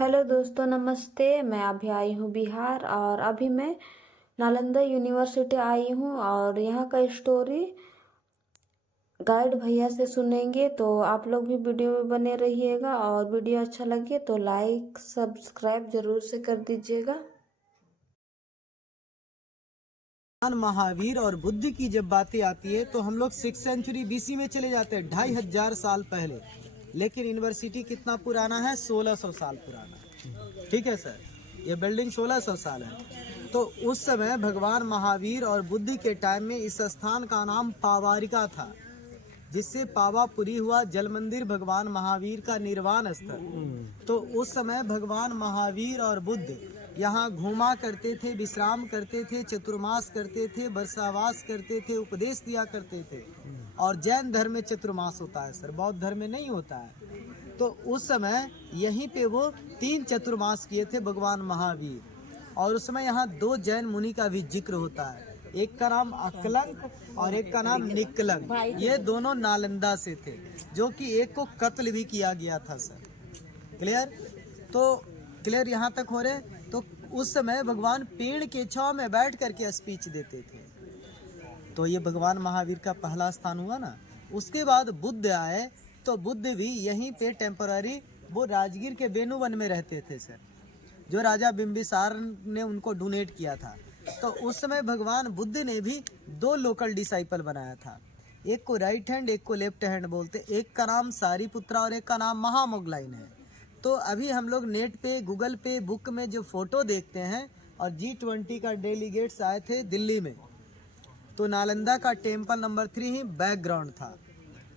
Hello दोस्तों, नमस्ते। मैं अभी आई हूँ बिहार और अभी मैं नालंदा यूनिवर्सिटी आई हूँ और यहाँ का स्टोरी गाइड भैया से सुनेंगे। तो आप लोग भी वीडियो में बने रहिएगा और वीडियो अच्छा लगे तो लाइक सब्सक्राइब जरूर से कर दीजिएगा। महावीर और बुद्ध की जब बातें आती है तो हम लोग 6th सेंचुरी बीसी में चले जाते हैं, 2500 साल पहले। लेकिन यूनिवर्सिटी कितना पुराना है? 1600 साल पुराना। ठीक है सर, ये बिल्डिंग 1600 साल है। तो उस समय भगवान महावीर और बुद्ध के टाइम में इस स्थान का नाम पावारिका था, जिससे पावापुरी हुआ, जल मंदिर भगवान महावीर का निर्वाण स्थल। तो उस समय भगवान महावीर और बुद्ध यहाँ घूमा करते थे, विश्राम करते थे, चतुर्मास करते थे, वर्षावास करते थे, उपदेश दिया करते थे। और जैन धर्म में चतुर्मास होता है सर, बौद्ध धर्म में नहीं होता है। तो उस समय यहीं पे वो 3 चतुर्मास किए थे भगवान महावीर। और उस समय यहाँ 2 जैन मुनि का भी जिक्र होता है, एक का नाम अकलंक और एक का नाम निकलंक। ये दोनों नालंदा से थे, जो कि एक को कत्ल भी किया गया था सर। क्लियर? तो क्लियर यहाँ तक हो रहे? तो उस समय भगवान पेड़ के छांव में बैठ करके स्पीच देते थे। तो ये भगवान महावीर का पहला स्थान हुआ ना। उसके बाद बुद्ध आए, तो बुद्ध भी यहीं पे टेम्पररी वो राजगीर के बेनुवन में रहते थे सर, जो राजा बिंबिसार ने उनको डोनेट किया था। तो उस समय भगवान बुद्ध ने भी 2 लोकल डिसाइपल बनाया था, एक को राइट हैंड, एक को लेफ्ट हैंड बोलते। एक का नाम सारीपुत्रा और एक का नाम महामोगलाइन है। तो अभी हम लोग नेट पे, गूगल पे, बुक में जो फोटो देखते हैं, और G20 का डेलीगेट्स आए थे दिल्ली में, तो नालंदा का टेम्पल नंबर 3 ही बैकग्राउंड था।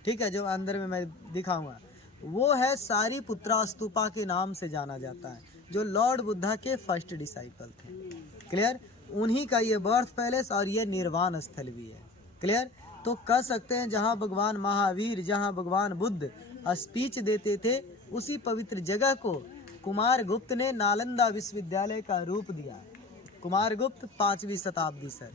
ठीक है, जो अंदर में मैं दिखाऊंगा वो है सारीपुत्रा स्तूपा के नाम से जाना जाता है, जो लॉर्ड बुद्धा के फर्स्ट डिसाइपल थे। क्लियर? उन्हीं का ये बर्थ पैलेस और ये निर्वाण स्थल भी है। क्लियर? तो कह सकते हैं जहाँ भगवान महावीर, जहाँ भगवान बुद्ध स्पीच देते थे, उसी पवित्र जगह को कुमार गुप्त ने नालंदा विश्वविद्यालय का रूप दिया। कुमार गुप्त 5वीं शताब्दी सर।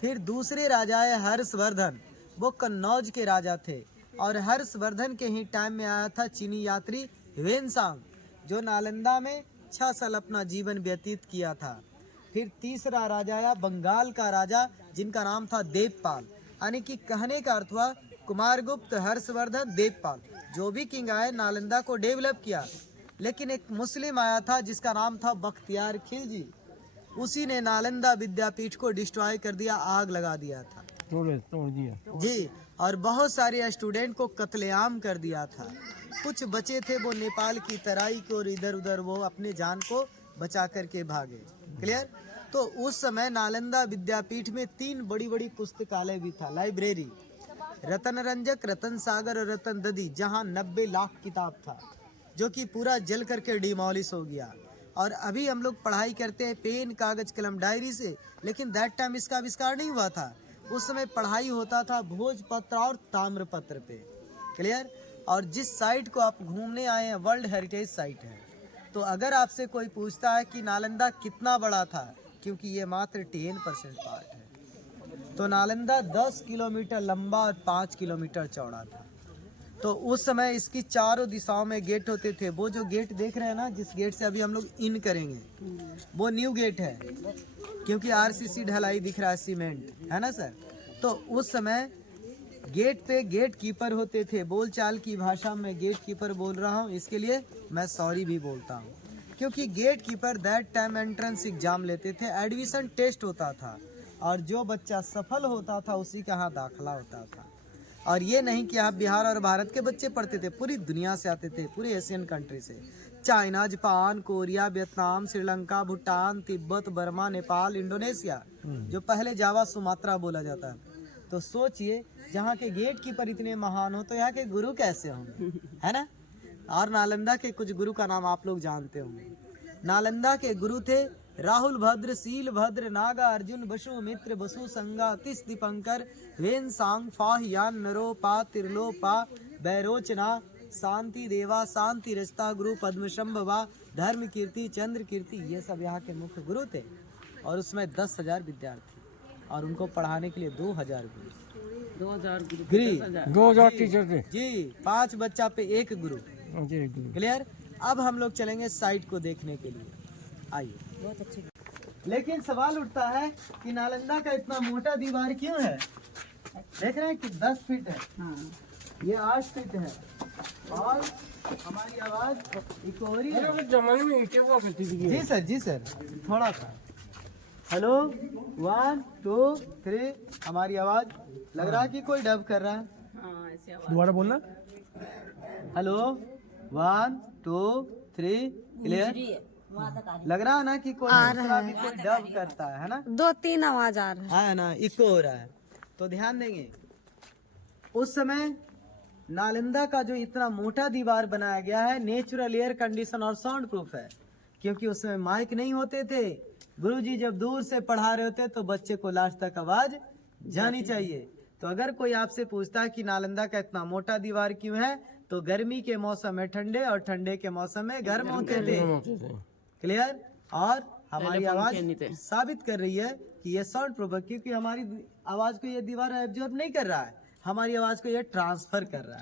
फिर दूसरे राजा है हर्षवर्धन, वो कन्नौज के राजा थे। और हर्षवर्धन के ही टाइम में आया था चीनी यात्री ह्वेनसांग, जो नालंदा में 6 साल अपना जीवन व्यतीत किया था। फिर तीसरा राजा आया बंगाल का राजा, जिनका नाम था देवपाल। यानी कि कहने का अर्थ हुआ कुमारगुप्त, हर्षवर्धन, देवपाल, जो भी किंग आए नालंदा को डेवलप किया। लेकिन एक मुस्लिम आया था जिसका नाम था बख्तियार खिलजी, उसी ने नालंदा विद्यापीठ को डिस्ट्रॉय कर दिया, आग लगा दिया था, तोड़ दिया जी। और बहुत सारे स्टूडेंट को कत्लेआम कर दिया था। कुछ बचे थे वो नेपाल की तराई को और इधर उधर वो अपने जान को बचा करके भागे। क्लियर? तो उस समय नालंदा विद्यापीठ में 3 बड़ी बड़ी पुस्तकालय भी था, लाइब्रेरी, रतन रंजक, रतन सागर और रतन ददी, जहाँ 90 लाख किताब था, जो कि पूरा जल करके डिमोलिश हो गया। और अभी हम लोग पढ़ाई करते हैं पेन, कागज, कलम, डायरी से, लेकिन दैट टाइम इसका आविष्कार नहीं हुआ था। उस समय पढ़ाई होता था भोजपत्र और ताम्रपत्र पे। क्लियर? और जिस साइट को आप घूमने आए हैं वर्ल्ड हेरिटेज साइट है। तो अगर आपसे कोई पूछता है कि नालंदा कितना बड़ा था, क्योंकि ये मात्र 10% पार्ट है, तो नालंदा 10 किलोमीटर लंबा और 5 किलोमीटर चौड़ा था। तो उस समय इसकी चारों दिशाओं में गेट होते थे। वो जो गेट देख रहे हैं ना, जिस गेट से अभी हम लोग इन करेंगे, वो न्यू गेट है, क्योंकि RCC ढलाई दिख रहा है, सीमेंट है ना सर। तो उस समय गेट पे गेट कीपर होते थे। बोलचाल की भाषा में गेट कीपर बोल रहा हूँ, इसके लिए मैं सॉरी भी बोलता हूँ, क्योंकि gatekeeper that time entrance exam लेते थे, एडमिशन टेस्ट होता था, और जो बच्चा सफल होता था उसी का यहाँ दाखिला होता था। और ये नहीं कि आप बिहार और भारत के बच्चे पढ़ते थे, पूरी दुनिया से आते थे, पूरी एशियन कंट्री से, China, Japan, Korea, Vietnam, Sri Lanka, Bhutan, Tibet, Burma, Nepal, Indonesia, जो पहले जावा सुमात्रा बोला जाता है। तो सोचिए, जहाँ के गेट कीपर इतने महान हो तो यहाँ के गुरु कैसे होंगे, है ना। और नालंदा के कुछ गुरु का नाम आप लोग जानते होंगे। नालंदा के गुरु थे राहुल भद्र, शील भद्र, नागा अर्जुन, बसु मित्र, बसु संगा, तिस दीपंकर, ह्वेनसांग, फाहियान, नरोपा, तिरलोपा, बैरोचना, शांति देवा, शांति रस्ता गुरु, पद्मशंभवा, धर्म कीर्ति, चंद्र कीर्ति, ये सब यहाँ के मुख्य गुरु थे। और उसमें 10,000 विद्यार्थी, और उनको पढ़ाने के लिए 2,000 गुरु, 2,000 टीचर थे जी। 5 बच्चा पे 1 गुरु। क्लियर? अब हम लोग चलेंगे साइट को देखने के लिए, आइए। बहुत अच्छी। लेकिन सवाल उठता है कि नालंदा का इतना मोटा दीवार क्यों है? देख रहे हैं कि 10 फीट है, ये 8 फीट है, और हमारी आवाज इकोरी है। जमाने में ईंटें हुआ करती थी। जी सर, जी सर, थोड़ा सा। हेलो 1 2 3, हमारी आवाज लग रहा है कि कोई डब कर रहा है। दोबारा बोलना। Hello 1 2 3, clear? लग रहा है ना कि कोई दूसरा भी कोई डब करता है ना? 2-3 आवाज आ रहा है ना, इको हो रहा है। तो ध्यान देंगे, उस समय नालंदा का जो इतना मोटा दीवार बनाया गया है, नेचुरल एयर कंडीशन और साउंड प्रूफ है, क्योंकि उस समय माइक नहीं होते थे। गुरुजी जब दूर से पढ़ा रहे होते तो बच्चे को लास्ट तक आवाज जानी चाहिए। तो अगर कोई आपसे पूछता है कि नालंदा का इतना मोटा दीवार क्यों है, तो गर्मी के मौसम में ठंडे और ठंडे के मौसम में गर्म होते थे। क्लियर? और हमारी आवाज साबित कर रही है कि ये साउंड प्रूफ है, क्योंकि हमारी आवाज को ये दीवार एब्जॉर्ब नहीं कर रहा है, हमारी आवाज को ये ट्रांसफर कर रहा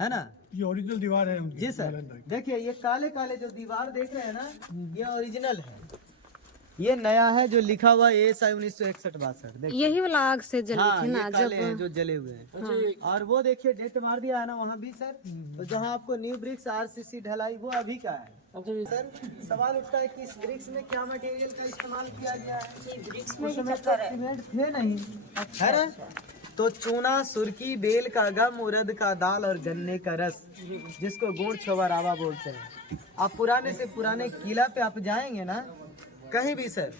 है ना? ये ओरिजिनल दीवार है उनकी। जी सर, देखिए ये काले काले जो दीवार देख रहे हैं ना, ये ओरिजिनल है। ये नया है जो लिखा हुआ ASI 1961-62। यही वाला आग से जली हाँ, थी ना, ये काले हैं जो जले हुए हैं। और वो देखिए डेट मार दिया है ना वहाँ भी सर, तो जहाँ आपको न्यू ब्रिक्स RCC ढलाई वो अभी का है। सर सवाल उठता है कि इस ब्रिक्स में क्या मटेरियल का इस्तेमाल किया गया है? ब्रिक्स में सीमेंट थे नहीं, है ना? तो चूना, सुर्की, बेल का गम, उड़द का दाल और गन्ने का रस, जिसको गुड़ छोवा रावा बोलते हैं। आप पुराने से पुराने किला पे आप जाएंगे ना कहीं भी सर,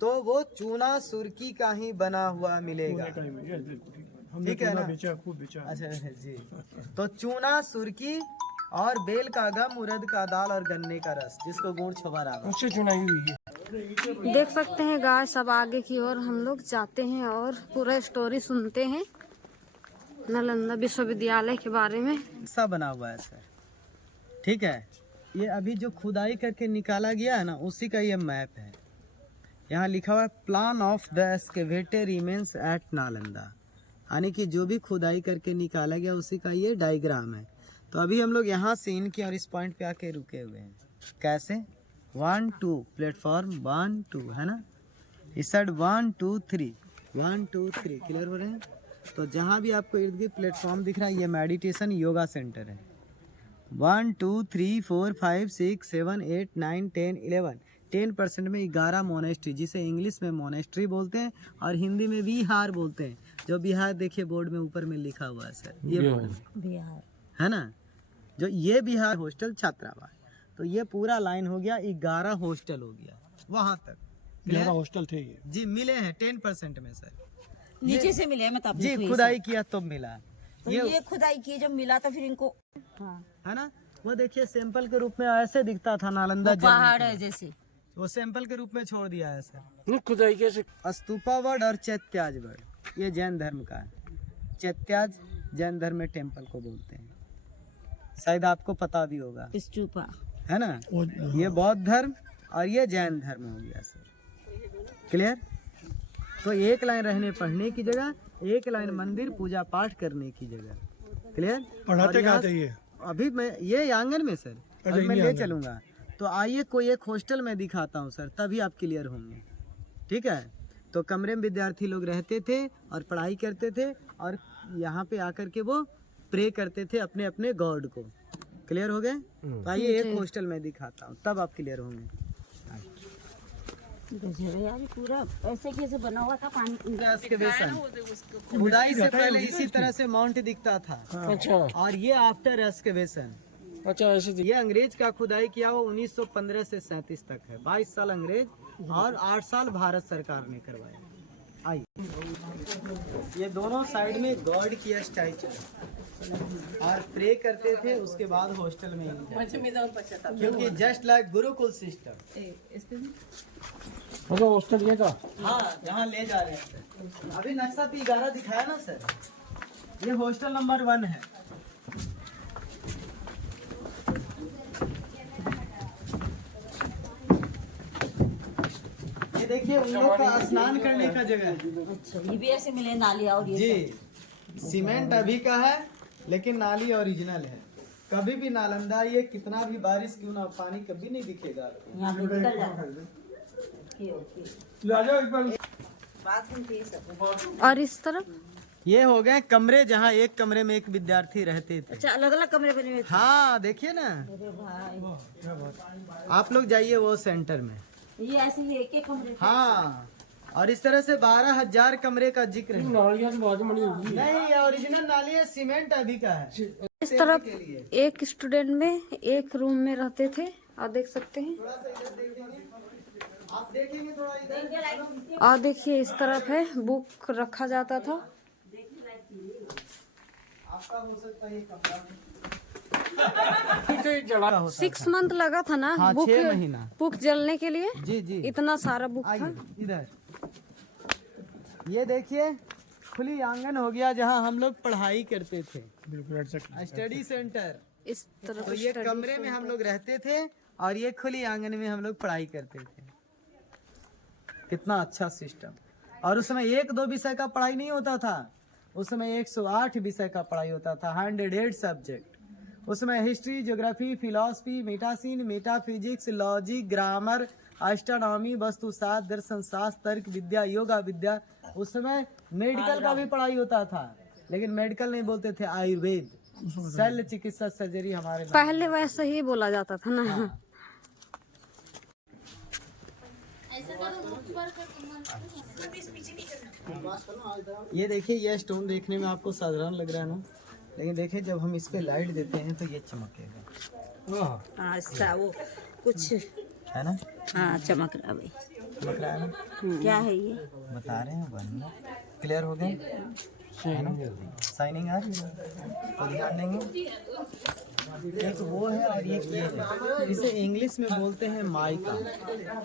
तो वो चूना सुर्की का ही बना हुआ मिलेगा। ठीक है ना? अच्छा जी, तो चूना, सुर्की और बेल का गम, उड़द का दाल और गन्ने का रस, जिसको गुड़ छोवा रावा। उससे चुनाई हुई है। देख सकते हैं गाइस, सब आगे की ओर हम लोग जाते हैं और पूरा स्टोरी सुनते हैं नालंदा विश्वविद्यालय के बारे में। ऐसा बना हुआ है सर, ठीक है? ये अभी जो खुदाई करके निकाला गया है ना, उसी का ये मैप है। यहाँ लिखा हुआ है plan of the excavated remains at Nalanda, यानी कि जो भी खुदाई करके निकाला गया उसी का ये डायग्राम है। तो अभी हम लोग यहाँ से इनके और इस पॉइंट पे आके रुके हुए हैं। कैसे? 1 2 प्लेटफॉर्म 1 2 है ना, इस साइड 1 2 3 1 2 3 क्लियर हो रहे हैं? तो जहाँ भी आपको इर्द गिर्द प्लेटफॉर्म दिख रहा है, ये मेडिटेशन योगा सेंटर है। 1 2 3 4 5 6 7 8 9 10 11 10% में 11 मोनेस्ट्री, जिसे इंग्लिश में मोनेस्ट्री बोलते हैं और हिंदी में विहार बोलते हैं। जो बिहार देखिए बोर्ड में ऊपर में लिखा हुआ है सर, ये बिहार है ना, जो ये बिहार हॉस्टल छात्रावास। तो ये पूरा लाइन हो गया, 11 हॉस्टल हो गया वहाँ तक। 11 हॉस्टल थे ये जी, मिले हैं 10% में सर। नीचे से मिले मैं तब जी, खुदाई किया तो मिला। तो ये खुदाई की जब मिला तो फिर इनको है ना, वो देखिए सैंपल के रूप में ऐसे दिखता था नालंदा पहाड़ है जैसे, वो सैंपल के रूप में छोड़ दिया है सर। नहीं, खुदाई कैसे? स्तूपावड़ और चैत्याजवड़ ये जैन धर्म का है। चैत्याज जैन धर्म में टेम्पल को बोलते हैं, शायद आपको पता भी होगा, स्तूपा है ना। ये बौद्ध धर्म और ये जैन धर्म हो गया सर। क्लियर? तो एक लाइन रहने पढ़ने की जगह, एक लाइन मंदिर पूजा पाठ करने की जगह। क्लियर? पढ़ाते कहाँ थे ये? अभी मैं ये आंगन में सर, अभी मैं ले चलूंगा। तो आइए कोई एक हॉस्टल में दिखाता हूँ सर, तभी आप क्लियर होंगे। ठीक है? तो कमरे में विद्यार्थी लोग रहते थे और पढ़ाई करते थे, और यहाँ पे आकर के वो प्रे करते थे अपने अपने गॉड को। क्लियर हो गए? तो आइए एक हॉस्टल में दिखाता हूँ, तब आप क्लियर होंगे। यार पूरा ऐसे कैसे बना हुआ था पानी? खुदाई से पहले इसी तरह से माउंट दिखता था। अच्छा, और ये आफ्टर एक्सकेवेशन। अच्छा ऐसे ये अंग्रेज का खुदाई किया हुआ 1915 से 37 तक है। 22 साल अंग्रेज और 8 साल भारत सरकार ने करवाया। आइए, ये दोनों साइड में गॉड की स्टैचू और प्रे करते थे, उसके बाद हॉस्टल में क्योंकि जस्ट लाइक गुरुकुल सिस्टम। मतलब हॉस्टल ये था? हाँ, जहाँ ले जा रहे हैं सर। अभी नक्शा 11 दिखाया ना सर, ये हॉस्टल नंबर 1 है। ये देखिए उन लोग का स्नान करने का जगह है। अच्छा, ये भी ऐसे मिले नालियाँ और ये जी, सीमेंट अभी का है लेकिन नाली ओरिजिनल है। कभी भी नालंदा ये कितना भी बारिश क्यों ना हो, पानी कभी नहीं दिखेगा। यहाँ पे निकल जाता है। ले जाओ एक बार। बाथरूम थी सब। और इस तरफ ये हो गए कमरे जहाँ एक कमरे में एक विद्यार्थी रहते थे। अच्छा, अलग अलग कमरे बने हुए थे। हाँ देखिए ना, अरे भाई, आप लोग जाइए वो सेंटर में। ये ऐसे ही एक एक कमरे थे। हाँ, और इस तरह से 12,000 कमरे का जिक्र है। नालियाँ तो बहुत बड़ी होगी। नहीं, ओरिजिनल नाली है, सीमेंट अभी का है। इस तरफ एक स्टूडेंट में एक रूम में रहते थे और देख सकते हैं। थोड़ा सा इधर देखेंगे, आप देखेंगे थोड़ा इधर। और देखिए इस तरफ है, बुक रखा जाता था। आपका हो सकता है ये कमरा जड़ा का हो सकता 6 मंथ लगा था ना हाँ, बुक 6 महीना। बुक जलने के लिए। है। जी जी, इतना सारा बुक था। आइए इधर। ये देखिए खुली आंगन हो गया जहाँ हम लोग पढ़ाई करते थे, स्टडी सेंटर। इस तरफ तो ये कमरे में हम लोग रहते थे और ये खुली आंगन में हम लोग पढ़ाई करते थे। कितना अच्छा सिस्टम। और उस समय 1-2 विषय का पढ़ाई नहीं होता था, उस समय 108 विषय का पढ़ाई होता था, 108 सब्जेक्ट। उसमें history, geography, philosophy, medicine, metaphysics, logic, grammar, astronomy, वस्तुशास्त्र, दर्शन शास्त्र, तर्क विद्या, योगा विद्या। उस समय मेडिकल का भी पढ़ाई होता था, लेकिन मेडिकल नहीं बोलते थे, आयुर्वेद, शल्य चिकित्सा, सर्जरी हमारे में। पहले वैसे ही बोला जाता था ना। हाँ। ये देखिए, ये स्टोन देखने में आपको साधारण लग रहा है ना, लेकिन देखिए जब हम इस पे लाइट देते हैं तो ये चमकेगा। हाँ, अच्छा वो कुछ है ना, हाँ चमक रहा भाई। चमक रहा है ना, क्या है ये? बता रहे हैं बनना। क्लियर हो गए, है ना, शाइनिंग आ रही है, तो ध्यान देंगे। एक वो है और एक ये है। इसे इंग्लिश में बोलते हैं माइका,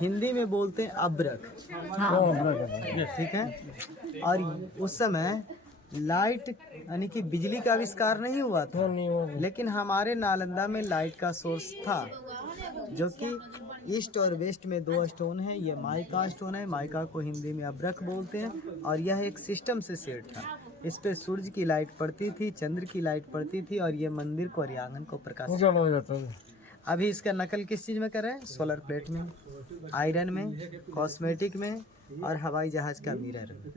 हिंदी में बोलते हैं अब्रक। ठीक है। और उस समय लाइट यानी कि बिजली का आविष्कार नहीं हुआ था, लेकिन हमारे नालंदा में लाइट का सोर्स था, जो कि ईस्ट और वेस्ट में 2 स्टोन है। ये माइका स्टोन है, माइका को हिंदी में अब्रक बोलते हैं। और यह एक सिस्टम से सेट था, इस पे सूरज की लाइट पड़ती थी, चंद्र की लाइट पड़ती थी, और ये मंदिर को और ये आंगन को प्रकाशित हो जाता है। अभी इसका नकल किस चीज में कर रहे हैं? सोलर प्लेट में, आयरन में, कॉस्मेटिक में, और हवाई जहाज का मिरर में।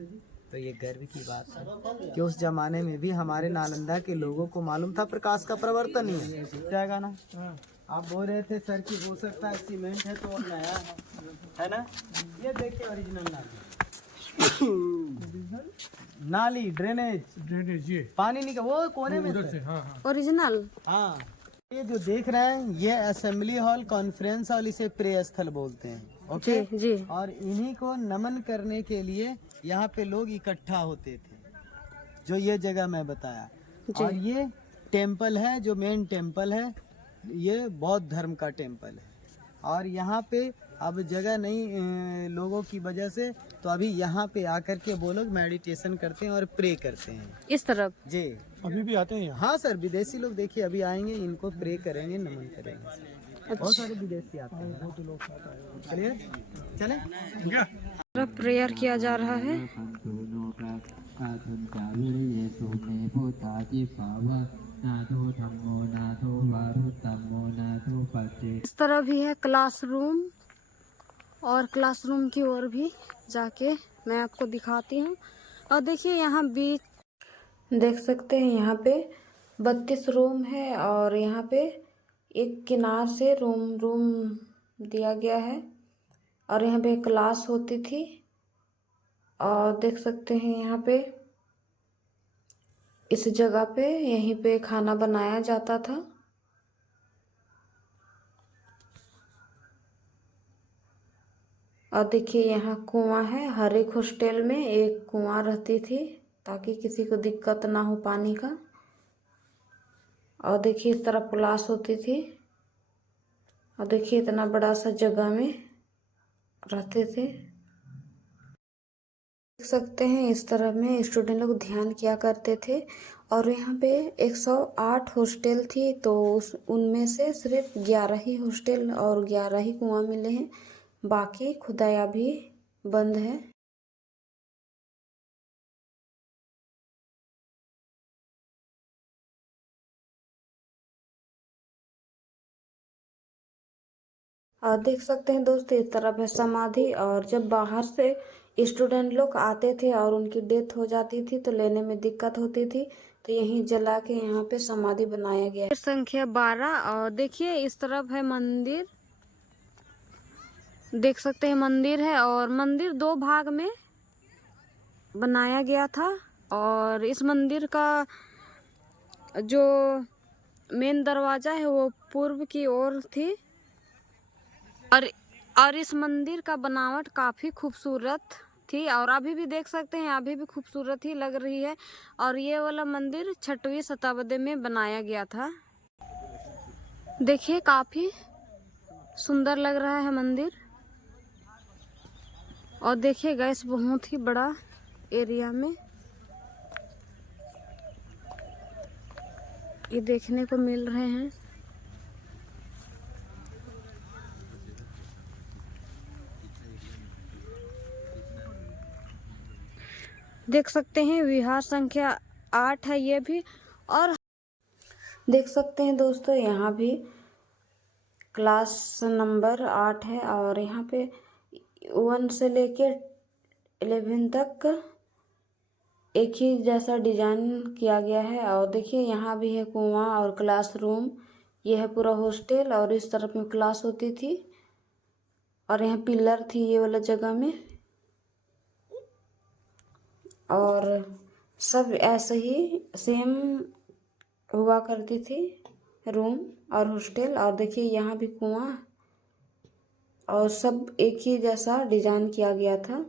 तो ये गर्व की बात है कि उस जमाने में भी हमारे नालंदा के लोगों को मालूम था प्रकाश का प्रवर्तन ही है। जाएगा ना, आप बोल रहे थे सर कि हो सकता है सीमेंट है तो नया है ना। ये देखिए ओरिजिनल नाली, ड्रेनेज, ये पानी निकल वो कोने में उधर से। से। हाँ हाँ। ओरिजिनल। हाँ, ये जो देख रहे हैं ये असेंबली हॉल, कॉन्फ्रेंस हॉल, इसे प्रे स्थल बोलते हैं। ओके जी जी। और इन्हीं को नमन करने के लिए यहाँ पे लोग इकट्ठा होते थे, जो ये जगह मैं बताया। जी। और ये टेम्पल है, जो मेन टेम्पल है, ये बौद्ध धर्म का टेम्पल है। और यहाँ पे अब जगह नहीं लोगों की वजह से, तो अभी यहाँ पे आकर के वो लोग मेडिटेशन करते हैं और प्रे करते हैं। इस तरफ जी अभी भी आते हैं यहाँ। हाँ सर, विदेशी लोग देखिए अभी आएंगे, इनको प्रे करेंगे, नमन करेंगे। बहुत सारे विदेशी आते हैं। चलिए चले। प्रेयर किया जा रहा है। इस तरह भी है क्लासरूम, और क्लासरूम की ओर भी जाके मैं आपको दिखाती हूँ। और देखिए यहाँ बीच देख सकते हैं, यहाँ पे 32 रूम है, और यहाँ पे एक किनार से रूम दिया गया है, और यहाँ पे क्लास होती थी। और देख सकते हैं यहाँ पे इस जगह पे यहीं पे खाना बनाया जाता था। और देखिए यहाँ कुआं है, हर एक हॉस्टल में एक कुआं रहती थी, ताकि किसी को दिक्कत ना हो पानी का। और देखिए इस तरफ क्लास होती थी, और देखिए इतना बड़ा सा जगह में रहते थे। देख सकते हैं इस तरह में स्टूडेंट लोग ध्यान किया करते थे। और यहाँ पे 108 हॉस्टल थी, तो उनमें से सिर्फ 11 ही हॉस्टल और 11 ही कुआं मिले हैं, बाकी खुदाया भी बंद है। और देख सकते हैं दोस्तों, इस तरफ है समाधि। और जब बाहर से स्टूडेंट लोग आते थे और उनकी डेथ हो जाती थी तो लेने में दिक्कत होती थी, तो यहीं जला के यहाँ पे समाधि बनाया गया है। संख्या 12। और देखिए इस तरफ है मंदिर, देख सकते हैं मंदिर है। और मंदिर 2 भाग में बनाया गया था। और इस मंदिर का जो मेन दरवाजा है वो पूर्व की ओर थी। और इस मंदिर का बनावट काफी खूबसूरत थी और अभी भी देख सकते हैं, अभी भी खूबसूरत ही लग रही है। और ये वाला मंदिर 6वीं शताब्दी में बनाया गया था। देखिए काफी सुंदर लग रहा है मंदिर। और देखिए गैस बहुत ही बड़ा एरिया में ये देखने को मिल रहे हैं। देख सकते हैं विहार संख्या 8 है ये भी। और देख सकते हैं दोस्तों, यहाँ भी क्लास नंबर 8 है। और यहाँ पे 1 से लेके 11 तक एक ही जैसा डिजाइन किया गया है। और देखिए यहाँ भी है कुआं और क्लासरूम। ये है पूरा हॉस्टल और इस तरफ में क्लास होती थी। और यहाँ पिलर थी ये वाला जगह में। और सब ऐसे ही सेम हुआ करती थी, रूम और हॉस्टल। और देखिए यहाँ भी कुआं और सब एक ही जैसा डिजाइन किया गया था।